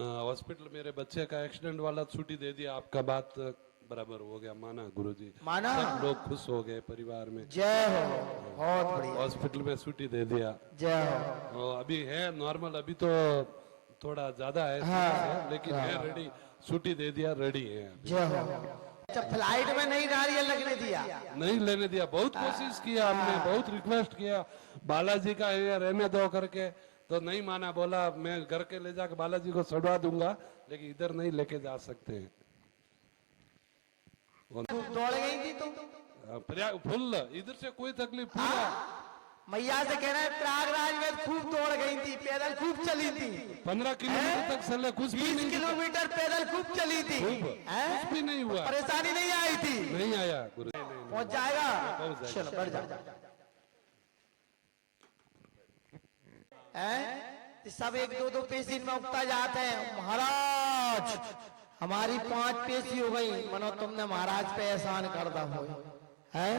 Hospital मेरे बच्चे का एक्सीडेंट वाला छुट्टी दे दिया, आपका बात बराबर हो गया, माना गुरुजी, माना? सब लोग खुश हो गए परिवार में। जय हो, बहुत बढ़िया। हॉस्पिटल में छुट्टी दे दिया। जय हो। अभी है नॉर्मल, अभी तो थोड़ा ज्यादा है, हाँ, सीरियस है, लेकिन है रेडी, छुट्टी दे दिया, रेडी है अभी। जय हो। अच्छा, फ्लाइट में नहीं नारियल लगने दिया? नहीं लेने दिया, बहुत कोशिश किया हमने, बहुत रिक्वेस्ट किया बालाजी का ये रहने दो करके, तो नहीं माना, बोला मैं घर के ले जाकर बालाजी को चढ़वा दूंगा, लेकिन इधर नहीं लेके जा सकते हैं। दौड़ गई थी तुम? फुल इधर से कोई तकलीफ पूरा। मैया से कह रहे हैं प्रयागराज में खूब दौड़ गई थी, पैदल खूब चली थी। 15 किलोमीटर तक चले, कुछ भी 20 नहीं, किलोमीटर पैदल खूब चली थी। कुछ भी नहीं हुआ, परेशानी नहीं आई थी? नहीं आया गुरु। पहुंच जाएगा, चलो बढ़ जाओ। सब एक दो दो पेशी में उगता जाते हैं। महाराज हमारी 5 पेशी हो गई, मनो तुमने महाराज पे एहसान कर दा हो है।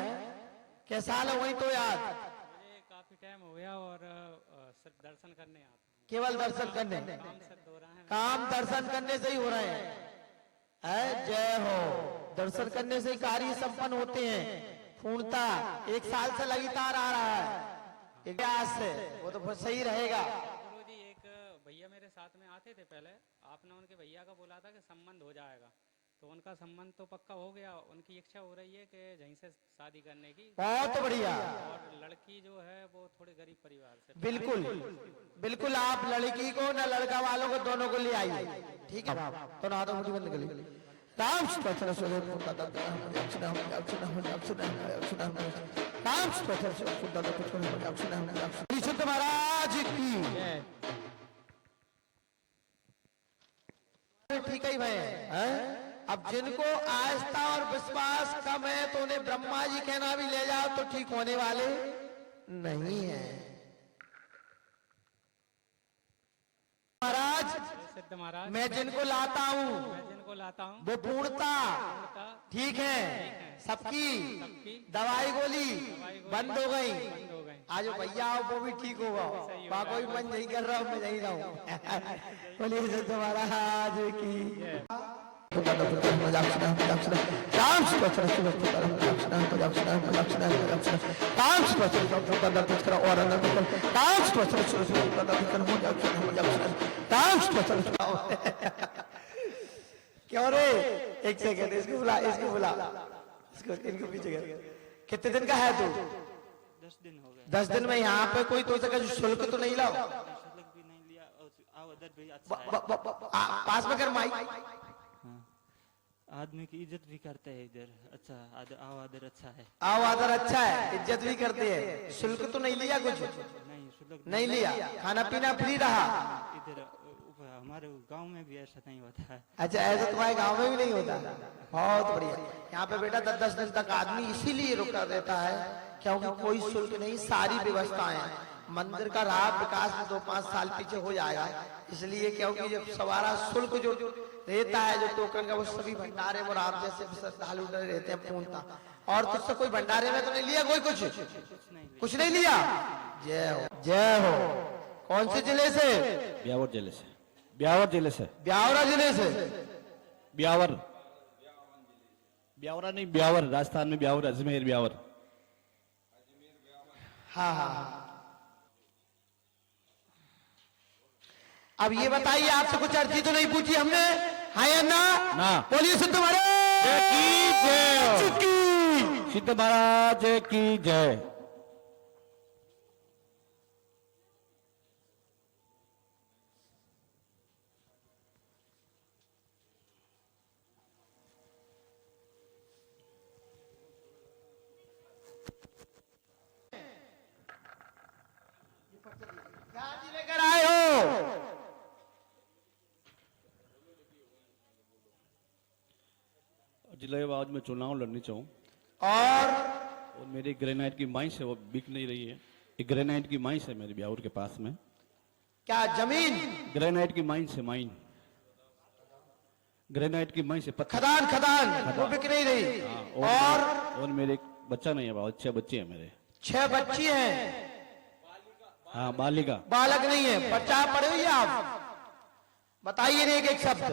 कैसा हाल हो गई तो याद? मुझे काफी टाइम हो गया और सिर्फ दर्शन करने आता हूँ। केवल दर्शन करने? काम सिर्फ हो रहा है, काम दर्शन करने से ही हो रहे हैं। जय हो। दर्शन करने से ही कार्य संपन्न होते हैं। पूर्णता 1 साल से लगातार आ रहा है इतिहास से, वो तो बहुत सही रहेगा। गुरुजी एक भैया मेरे साथ में आते थे पहले, आपने उनके भैया का बोला था कि संबंध हो जाएगा, तो उनका संबंध तो पक्का हो गया। उनकी इच्छा हो रही है कि यहीं से शादी करने की। बहुत बढ़िया। और लड़की जो है वो थोड़े गरीब परिवार से। बिल्कुल बिल्कुल, आप लड़की को न लड़का वालों को दोनों को ले आइए, ठीक है? तो ना तो मुझे बंद कर ली। राम शुद्ध महाराज की ठीक है भाई। अब जिनको आस्था और विश्वास कम है तो उन्हें ब्रह्मा जी कहना भी ले जाओ तो ठीक होने वाले नहीं है। महाराज सिद्ध महाराज, मैं जिनको लाता हूँ वो पूर्णता ठीक है, सबकी दवाई गोली बंद हो गई। आज भैया आओ वो भी ठीक होगा, वहां कोई मन नहीं कर रहा, मैं नहीं रहा हूँ। बोलिए सिद्ध महाराज की। क्यों रे? एक सेकंड, इसको बुला, इसको बुला, इसको इनको पीछे कर। कितने दिन का है तू? 10 दिन हो गए। 10 दिन में यहाँ पे कोई तो सका शुल्क तो नहीं लाओ? शुल्क भी नहीं लिया और उधर भी अच्छा है। पास में कर माइक। हाँ, आदमी की इज्जत भी करते हैं इधर, अच्छा आओ आदर अच्छा है। आओ आदर अच्छा है, इज्जत भी करते हैं। शुल्क तो नहीं लिया कुछ? नहीं शुल्क नहीं लिया, खाना पीना फ्री रहा? इधर हमारे गांव में भी ऐसा नहीं होता है। अच्छा, ऐसा तुम्हारे गांव में भी नहीं होता? बहुत बढ़िया। यहाँ पे बेटा 10-10 दिन तक आदमी इसीलिए रुका रहता है क्योंकि कोई शुल्क नहीं, सारी व्यवस्थाएं हैं। मंदिर का रहा विकास 2-5 साल पीछे हो जाएगा, इसलिए क्योंकि जब सवारा शुल्क जो रहता है, जो टोकन का, वो सभी भंडारे में आप जैसे श्रद्धालु रहते हैं पूर्णता। और तुझसे कोई भंडारे में तो नहीं लिया कोई? कुछ नहीं लिया? जय हो, जय हो। कौन से जिले से? ब्यावर जिले से। ब्यावर जिले से। ब्यावरा जिले से? ब्यावर, ब्यावरा नहीं, ब्यावर, राजस्थान में ब्यावर, अजमेर ब्यावर। हाँ हाँ। अब ये बताइए, आपसे कुछ अर्जी तो नहीं पूछी हमने? हाँ या ना? ना। बोलिए सिद्ध महाराज की। सिद्ध महाराज की जय। लेकर आए हो? जिले आज में चुनाव लड़नी चाहूँ और मेरी ग्रेनाइट की माइंस है वो बिक नहीं रही है। एक ग्रेनाइट की माइंस है मेरे ब्यावर के पास में। क्या जमीन? ग्रेनाइट की माइंस है, माइन ग्रेनाइट की माइंस है, खदान खदान वो बिक नहीं रही। और मेरे एक बच्चा नहीं है, बहुत 6 बच्चे हैं मेरे। 6 बच्ची हैं? हाँ, बालिका। बालक नहीं है। बच्चा पढ़े हुए आप? बताइए एक एक शब्द।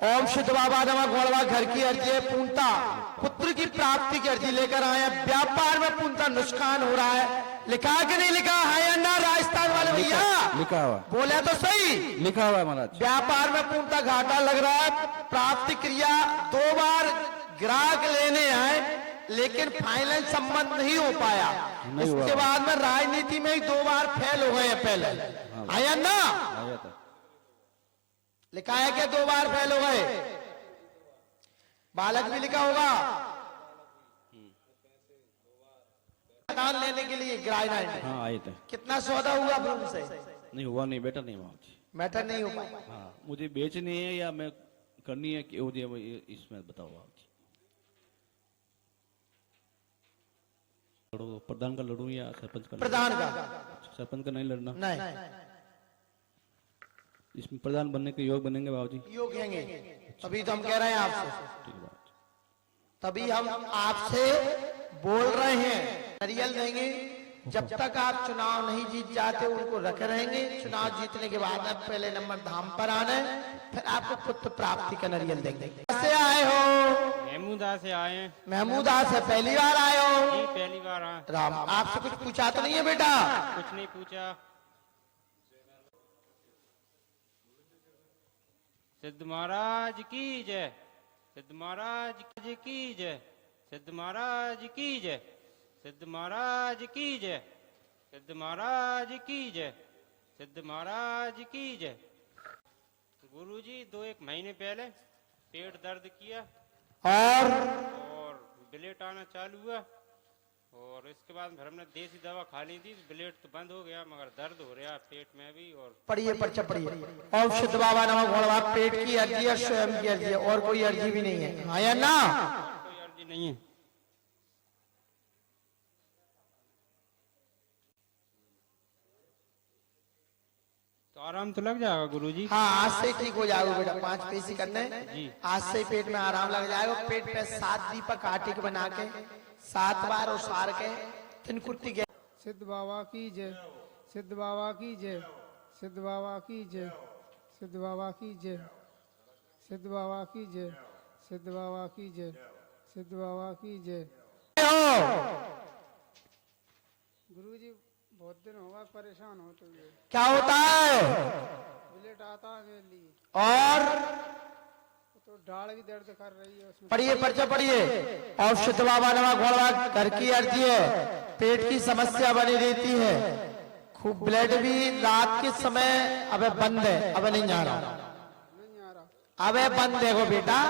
ओम शुद्ध बाबा नमः गोड़वा घर की अर्जी है, पूर्णता पुत्र की प्राप्ति की अर्जी लेकर आए हैं। व्यापार में पूर्णता नुकसान हो रहा है, लिखा कि नहीं लिखा है या ना राजस्थान वाले भैया? लिखा हुआ, बोले तो सही, लिखा हुआ है महाराज। व्यापार में पूर्णता घाटा लग रहा है। प्राप्ति क्रिया 2 बार ग्राहक लेने आए लेकिन फाइनल संबंध नहीं हो पाया। इसके बाद में राजनीति में ही 2 बार फेल हो गए पहले, आया ना? आया था। लिखा है क्या 2 बार फेल हो गए? बालक भी लिखा होगा। मकान लेने के लिए ग्राइनाइट, हाँ आए थे। कितना सौदा हुआ फिर उनसे? नहीं हुआ, नहीं बेटा, नहीं हुआ मुझे। मैटर नहीं हो पाया। हाँ, मुझे बेचनी है या मैं करनी है कि मुझे इसमें बताओ आप। लड़ो, प्रधान का लड़ूं या सरपंच का? प्रधान का। सरपंच का नहीं लड़ना। नहीं, इसमें प्रधान बनने के योग बनेंगे बाबूजी? योग हैंगे, तभी तो हम कह रहे हैं आपसे, ठीक है बाबूजी। तभी हम आपसे बोल रहे हैं। नारियल देंगे, जब तक आप चुनाव नहीं जीत जाते उनको रखे रहेंगे। चुनाव जीतने के बाद आप पहले नंबर धाम पर आना, फिर आपको पुत्र प्राप्ति का नारियल देंगे। कैसे आए हो? महमूदा से आए हैं। महमूदा से पहली बार आए हो? जी पहली बार आए। राम, आपसे कुछ पूछा तो नहीं है बेटा? कुछ नहीं पूछा। सिद्ध महाराज की जय, सिद्ध महाराज की जय, सिद्ध महाराज की जय, सिद्ध महाराज की जय, सिद्ध महाराज की जय, सिद्ध महाराज की जय। गुरुजी 2-1 महीने पहले पेट दर्द किया और ब्लेड आना चालू हुआ, और इसके बाद फिर हमने देसी दवा खा ली थी, ब्लेड तो बंद हो गया मगर दर्द हो रहा पेट में भी। और पढ़िए पर्चा पढ़िए। ओम शुद्ध बाबा नमः घोड़वा, पेट की अर्जी है, स्वयं की अर्जी है, और कोई अर्जी भी नहीं है, हाँ या ना? कोई अर्जी नहीं है। तो आराम तो लग जाएगा गुरुजी? हाँ, आज से ठीक हो जाएगा बेटा। 5 पैसे करने, आज से पेट में आराम लग जाएगा। पेट पे 7 दीपक आटे के बना के 7 बार उसार के तिनकुट्टी के। सिद्ध बाबा की जय, सिद्ध बाबा की जय, सिद्ध बाबा की जय, सिद्ध बाबा की जय, सिद्ध बाबा की जय, सिद्ध बाबा की जय, सिद्ध बाबा की जय। गुरुजी बहुत दिन होगा परेशान होते हुए। क्या होता है? ब्लेड आता है मेरे लिए, और तो दाढ़ भी दर्द कर रही है उसमें। पढ़िए पर्चा पढ़िए। और शुद्ध बाबा नमः घोड़वा, घर की अर्जी है, पेट की समस्या बनी रहती है, खूब ब्लड भी रात के समय अबे बंद है, अबे नहीं आ रहा, नहीं आ रहा। अबे बंद है वो बेटा,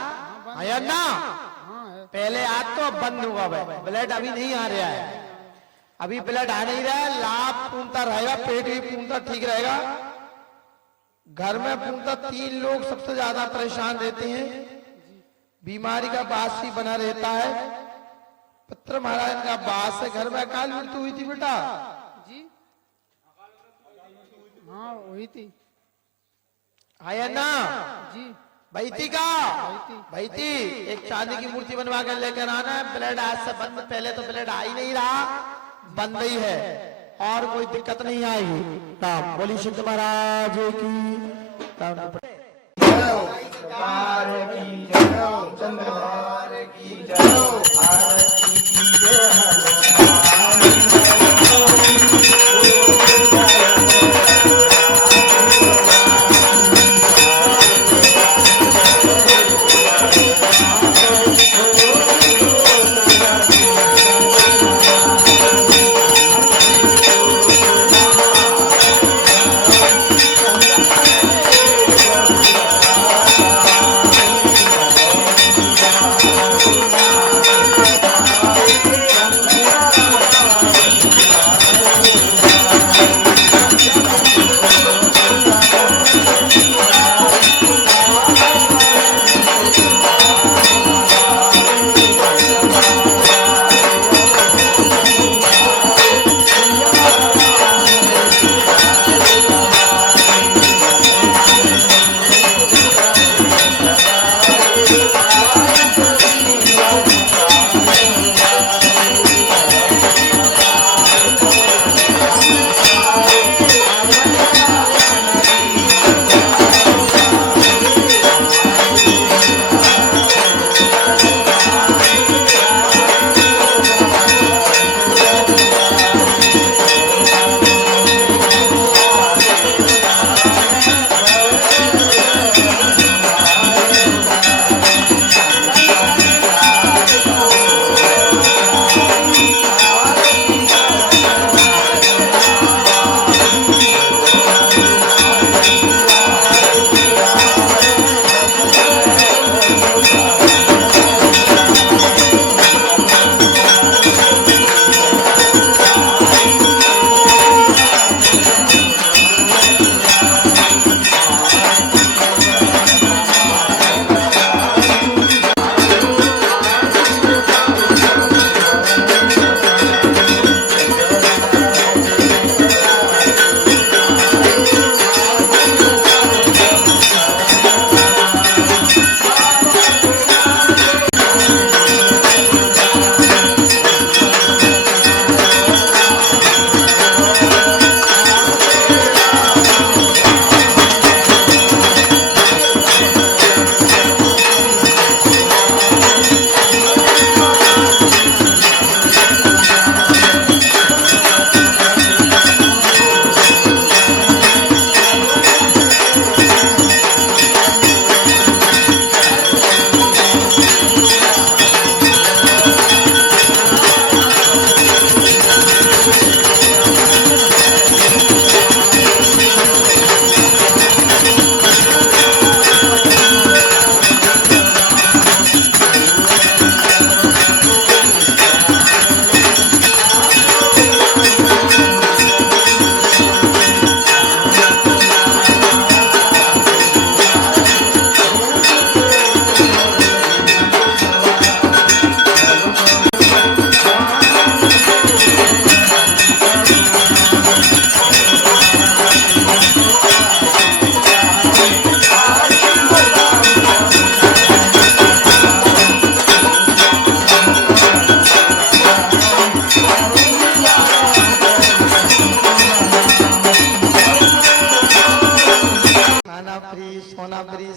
है ना? हाँ है। पहले आज तो अब बंद होगा, ब्लड अभी नहीं आ रहा है, अभी ब्लड आ नहीं रहा है। लाभ पूर्णता रहेगा, पेट भी पूर्णता ठीक रहेगा। घर में पूर्णता 3 लोग सबसे ज्यादा परेशान रहते हैं, बीमारी का बास ही बना रहता है। पुत्र महाराज का बास है, घर में अकाल मृत्यु हुई थी बेटा जी, हाँ हुई थी आया ना? जी। भैती का भैती एक चांदी की मूर्ति बनवा कर लेकर आना है। ब्लड आज से बंद, पहले तो ब्लड आ ही नहीं रहा, बंद ही है, और कोई दिक्कत नहीं आएगी। राम बोली सिद्ध महाराज की राम।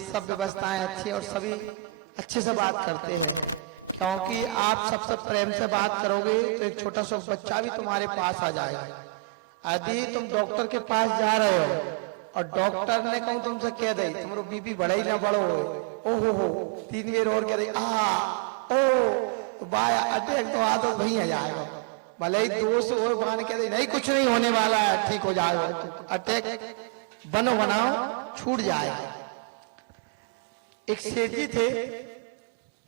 सब व्यवस्थाएं अच्छी और सभी अच्छे से बात करते हैं, क्योंकि आप सबसे प्रेम से बात करोगे तो एक छोटा सा बच्चा भी तुम्हारे पास आ जाएगा। यदि तुम डॉक्टर के पास जा रहे हो और डॉक्टर ने कहूँ तुमसे कह दे तुम्हारा बीपी बढ़ा ही ना बढ़ो, ओहो 3 बेर और कह दे ओ बाय अटैक तो आ तो वही आ जाएगा, भले ही 200 और बांध के दे नहीं कुछ नहीं होने वाला है, ठीक हो जाएगा, अटैक बनाओ छूट जाएगा। एक सेठ जी थे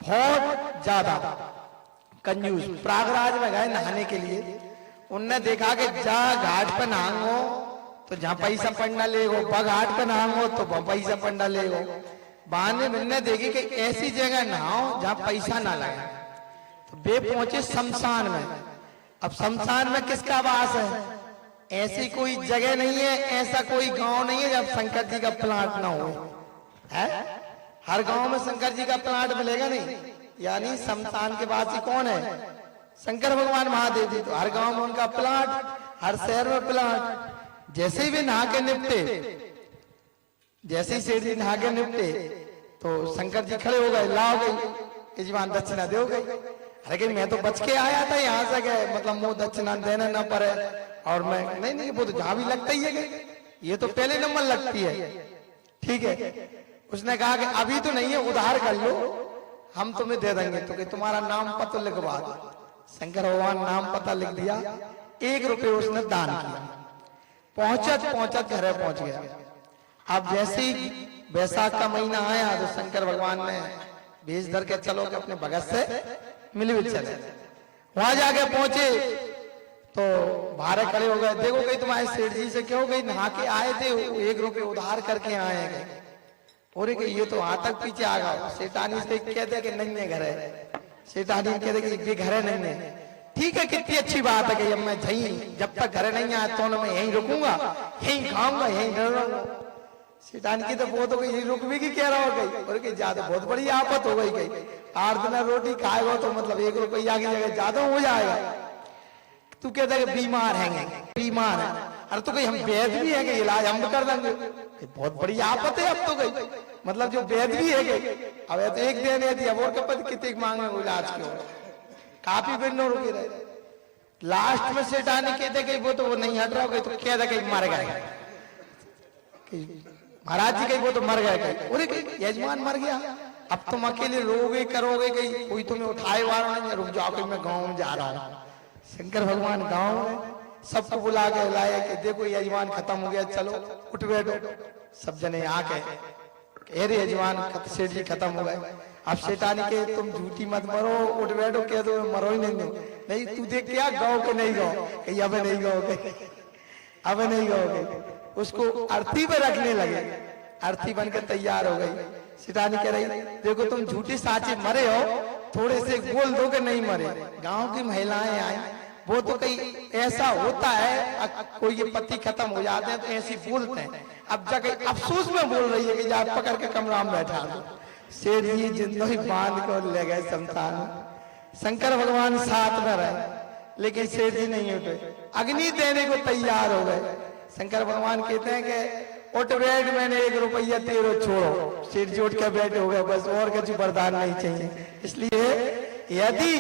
बहुत ज्यादा कंजूस, प्रयागराज में गए नहाने के लिए, उनने देखा कि जहाँ घाट पर नहाओ तो जहाँ पैसा पड़ना लेगो, घाट पर नहाओ तो वहां पैसा पड़ना लेगो। बहाने मिलने देखी कि ऐसी जगह नहाओ जहाँ पैसा ना लगे, तो वे पहुंचे शमशान में। अब शमशान में किसका वास है? ऐसी कोई जगह नहीं है, ऐसा कोई गांव नहीं है जब शंकर जी का प्लांट ना हो, है? हर गांव में शंकर जी का प्लांट मिलेगा नहीं, यानी शमशान के वासी कौन है? शंकर भगवान महादेव जी। तो हर गांव में उनका प्लांट, हर शहर में प्लांट। जैसे ही वे नहा के निपटे, जैसे ही सेठ जी नहा के निपटे तो शंकर जी खड़े हो गए, लाओ गई यजमान दक्षिणा दो गई। अरे कि मैं तो बच के आया था यहाँ से गए, मतलब मुंह दक्षिणा देना न पड़े, और मैं नहीं वो तो जहां भी लगता ही है, ये तो पहले नंबर लगती है, ठीक है। उसने कहा कि अभी तो नहीं है, उधार कर लो, हम तुम्हें दे देंगे, तो कि तुम्हारा नाम पता लिखवा दो। शंकर भगवान नाम पता लिख दिया, 1 रुपये उसने दान किया। पहुंचत घरे पहुंच गया। अब जैसे ही बैसाख का महीना आया तो शंकर भगवान ने भेज धर के चलो कि अपने भगत से मिल चले। वहां जाके पहुंचे तो बाहर खड़े हो गए, देखो गई तुम्हारे सेठ जी से क्यों गई, नहा के आए थे, 1 रुपये उधार करके आए गए। और ये तो वहां तक पीछे आ गया। सेठानी से कहते कि नहीं है घर है, सेठानी कहते कि ये घर नहीं है। ठीक है, कितनी अच्छी बात है कि मैं जब तक घर नहीं आया तो मैं यहीं रुकूंगा, यहीं खाऊंगा, यहीं रहूंगा। सेठानी की तो बहुत हो गई, यही रुक भी की कह रहा हो गई, और कि ज्यादा बहुत बड़ी आफत हो गई। 8 दिन रोटी खाएगा तो मतलब 1 रुपया की जगह ज्यादा हो जाएगा। तू कहता है बीमार है, बीमार है, अरे तो कहीं हम वैद भी है कि इलाज हम कर देंगे, बहुत बड़ी आफत है अब तो गई, मतलब जो वैद भी है गई। अब तो 1 दिन है अब और कपत कितने मांगे इलाज के, काफी दिन रुके रहे। लास्ट में सेठानी कहते कि वो तो वो नहीं हट रहा हो गई, तो कहता कि मर गए महाराज जी, कहीं वो तो मर गए, अरे यजमान मर गया, अब तुम अकेले रोगे करोगे, कहीं कोई तुम्हें उठाए वाला नहीं, रुक जाओ कहीं मैं गाँव में जा रहा हूँ। शंकर भगवान गाँव में सबको बुला के लाए कि देखो यजमान खत्म हो गया, चलो उठ बैठो। सब जने आके अरे यजमान सेठ जी खत्म हो गए। अब सेठानी के तुम झूठी मत मरो, उठ बैठो, कह दो मरो ही नहीं तू देख क्या गाँव के नहीं गाओ, कहीं अब नहीं गाओगे, अब नहीं गाओगे। उसको अर्थी पे रखने लगे, अर्थी बनकर तैयार हो गई। सेठानी कह रही देखो तुम झूठी साची मरे हो, थोड़े से बोल दो कि नहीं मरे। गांव की महिलाएं आई, वो तो कहीं ऐसा होता है कोई ये पति खत्म हो जाते हैं तो ऐसी बोलते हैं, अब जाके अफसोस में बोल रही है कि जा पकड़ के कमरा में बैठा दो। शेर जी जिंदगी बांध कर ले गए शमशान। शंकर भगवान साथ में रहे, लेकिन शेर जी नहीं उठे, अग्नि देने को तैयार हो गए। शंकर भगवान कहते हैं कि उठ बैठ, मैंने 1 रुपया तेरो छोड़ो। शेर जी उठ के बैठे हो गए, बस और कुछ वरदान नहीं चाहिए। इसलिए यदि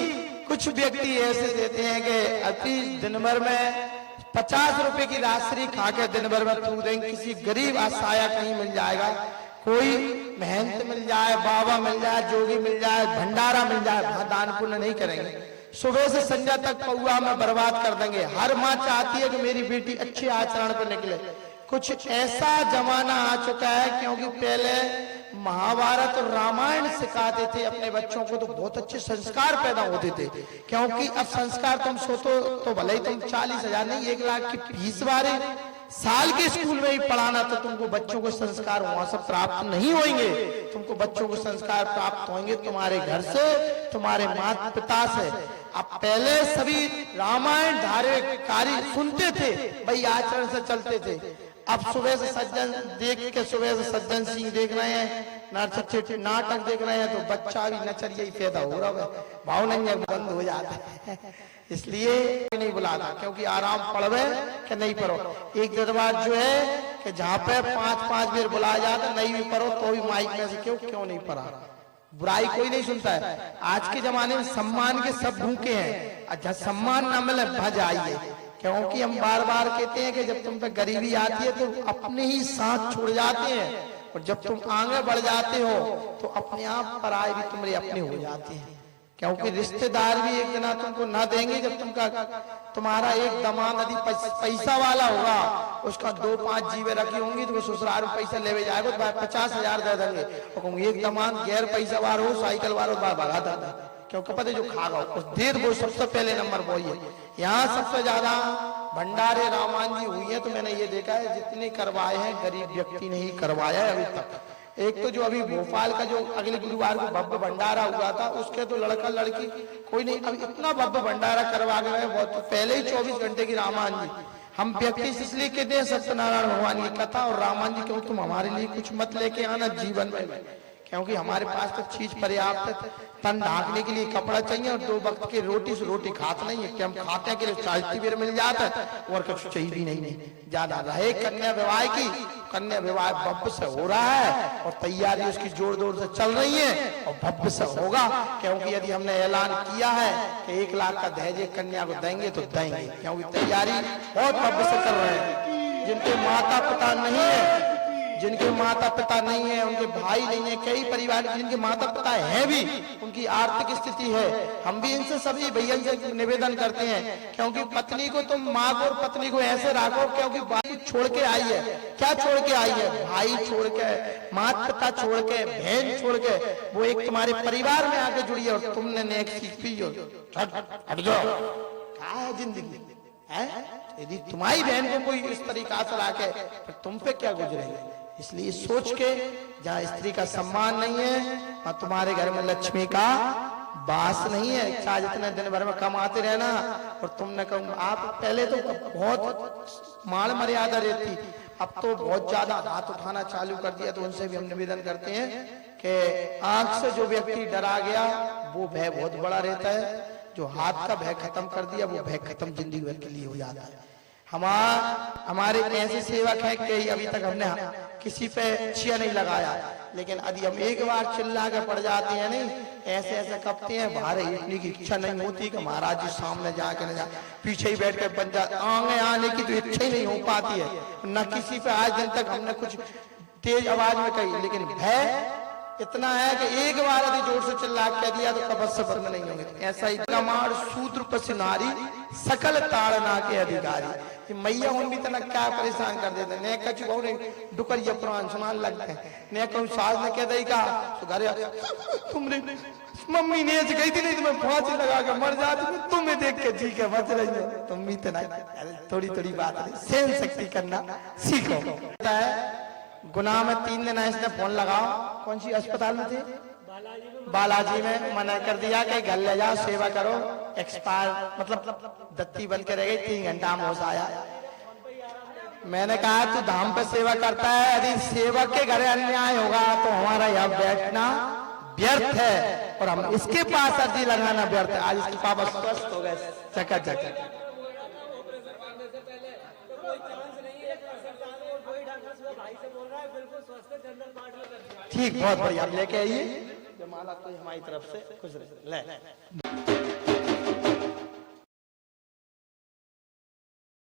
कुछ व्यक्ति ऐसे देते हैं कि अति दिन भर में 50 रुपए की राशि खा के दिन भर में थूक देंगे, किसी गरीब असहाय कहीं मिल जाएगा, कोई महंत मिल जाए, बाबा मिल जाए, जोगी मिल जाए, भंडारा मिल जाए, वहां दान पुण्य नहीं करेंगे, सुबह से संध्या तक पौआ में बर्बाद कर देंगे। हर माँ चाहती है कि मेरी बेटी अच्छे आचरण पर निकले। कुछ ऐसा जमाना आ चुका है, क्योंकि पहले महाभारत और रामायण सिखाते थे अपने बच्चों को, तो बहुत अच्छे संस्कार पैदा होते थे। क्योंकि अब संस्कार तुम सोचो तो भले ही तुम 40,000 नहीं 1 लाख की फीस वाले साल के स्कूल में ही पढ़ाना, तो तुमको बच्चों को संस्कार वहां से प्राप्त नहीं होंगे। तुमको बच्चों को संस्कार प्राप्त होंगे तुम्हारे घर से, तुम्हारे माता पिता से। अब पहले सभी रामायण धार्मिक कार्य सुनते थे, भाई आचरण से चलते थे। अब सुबह से सज्जन देख के, सुबह से सज्जन सिंह देख रहे हैं, नाटक देख रहे हैं, तो बच्चा भी नचरिया ही पैदा हो रहा है, भाव नहीं बंद हो जाता है। इसलिए नहीं बुलाता, क्योंकि आराम पड़वे कि नहीं पढ़ो। एक दरबार जो है कि जहाँ पे 5-5 बार बुलाया जाता, नहीं भी पढ़ो तो भी माइक में से क्यों नहीं पढ़ा। बुराई कोई नहीं सुनता है। आज के जमाने में सम्मान के सब भूखे हैं, अच्छा सम्मान न मिले भज आइए, क्योंकि हम बार बार कहते हैं कि जब तुम पे गरीबी आती है तो अपने ही साथ छोड़ जाते हैं, और जब तुम आगे बढ़ जाते हो तो अपने आप पराये भी तुम्हारे अपने हो जाते हैं। क्योंकि रिश्तेदार भी एक दिन तुमको ना देंगे। जब तुम्हारा एक दामाद यदि पैसा वाला होगा, उसका 2-5 जीवे रखी होंगी तो वो ससुराल में पैसा ले जाएगा तो 50,000 दे देंगे, और एक दामाद गैर पैसा वाला हो, साइकिल वाला हो, भगा देंगे, क्योंकि पता जो खागा उस देर वो सबसे पहले नंबर वो है। यहाँ सबसे ज्यादा भंडारे रामान जी हुई है तो मैंने ये देखा है जितने करवाए हैं गरीब व्यक्ति ने ही करवाया है अभी तक। एक तो जो अभी भोपाल का जो अगले गुरुवार को भव्य भंडारा हुआ था, उसके तो लड़का लड़की कोई नहीं, अभी इतना भव्य भंडारा करवा के गए, बहुत तो पहले ही 24 घंटे की रामायण जी। हम व्यक्ति इसलिए कहते हैं सत्यनारायण भगवान की कथा और रामायण जी, क्योंकि तुम हमारे लिए कुछ मत लेके आना जीवन में, क्योंकि हमारे पास तो चीज पर्याप्त है। तन ढांकने के लिए कपड़ा चाहिए और 2 वक्त की रोटी से रोटी खाते नहीं है कि हम खाते के लिए 40 बेर मिल जाता है और कुछ चाहिए भी नहीं ज्यादा रहे। कन्या विवाह की, कन्या विवाह भव्य से हो रहा है और तैयारी उसकी जोर जोर से चल रही है और भव्य से होगा, क्योंकि यदि हमने ऐलान किया है कि 1 लाख का दहेज कन्या को देंगे तो देंगे, क्योंकि तैयारी बहुत भव्य से कर रहे हैं। जिनके माता पिता नहीं है, जिनके माता पिता नहीं है, उनके भाई नहीं है, कई परिवार जिनके माता पिता है भी, उनकी आर्थिक स्थिति है, हम भी इनसे सभी भैया से निवेदन करते हैं, क्योंकि पत्नी को तुम माँ को और पत्नी को ऐसे रखो, क्योंकि भाई छोड़ के आई है, क्या छोड़ के आई है, भाई छोड़ के, माता पिता छोड़ के, बहन छोड़ के, वो एक तुम्हारे परिवार में आके जुड़ी है और तुमने नेक सीख पी हो, हट जाओ, क्या है जिंदगी है। यदि तुम्हारी बहन को कोई इस तरीका से रखे फिर तुम पे क्या गुजरेंगे। इसलिए सोच के, जहाँ स्त्री का सम्मान नहीं है वहाँ तुम्हारे घर में लक्ष्मी का वास नहीं है। चाहे जितने दिन भर में कमाते रहना और तुमने कहूँ, आप पहले तो बहुत मान मर्यादा रहती, अब तो बहुत ज्यादा हाथ उठाना चालू कर दिया। तो उनसे भी हम निवेदन करते हैं कि आंख से जो व्यक्ति डरा गया वो भय बहुत बड़ा रहता है, जो हाथ का भय खत्म कर दिया वो भय खत्म जिंदगी भर के लिए हो जाता है। हमारे ऐसे सेवक हैं कि अभी तक हमने किसी पे चिया नहीं लगाया, लेकिन यदि हम एक बार चिल्ला के पड़ जाते हैं नहीं, ऐसे ऐसे कपते हैं, बाहर हिटने की इच्छा नहीं होती कि महाराज जी सामने जाके न जा, पीछे ही बैठ के बन जा, आगे आने की तो इच्छा ही नहीं हो पाती है। न किसी पे आज दिन तक हमने कुछ तेज आवाज में कही, लेकिन भय इतना है कि एक बार यदि जोर से चिल्ला कह दिया तो कब सफर में नहीं होंगे। ऐसा ही कमार सूत्र पसिनारी सकल ताड़ना के अधिकारी, मैया हम भी तना क्या परेशान कर देते हैं। कछु बहु नहीं डुकरिया पुराण सुनान लगते हैं, ने कहूँ सास ने कह दी का तुमने मम्मी ने ऐसे गई थी नहीं तुम्हें फांसी लगा के मर जाती, तुम्हें देख के जी के बच रही हो। तुम भी तना थोड़ी थोड़ी बात नहीं, सहन शक्ति करना सीखो। गुनाह में 3 दिन इसने फोन लगाओ, कौन सी अस्पताल में थे, बालाजी में मना कर दिया कि घर ले जाओ सेवा करो, एक्सपायर मतलब दत्ती बन के रह गई, 3 घंटा में होश आया। मैंने कहा तू धाम पे सेवा करता है, यदि सेवक के घर अन्याय होगा तो हमारा यहाँ बैठना व्यर्थ है और हम इसके पास अर्जी लगाना व्यर्थ है। आज इसके पापा स्वस्थ हो गए चकाचक। ठीक, बहुत बढ़िया, लेके आइए माला तो हमारी तरफ से खुश रहे। ले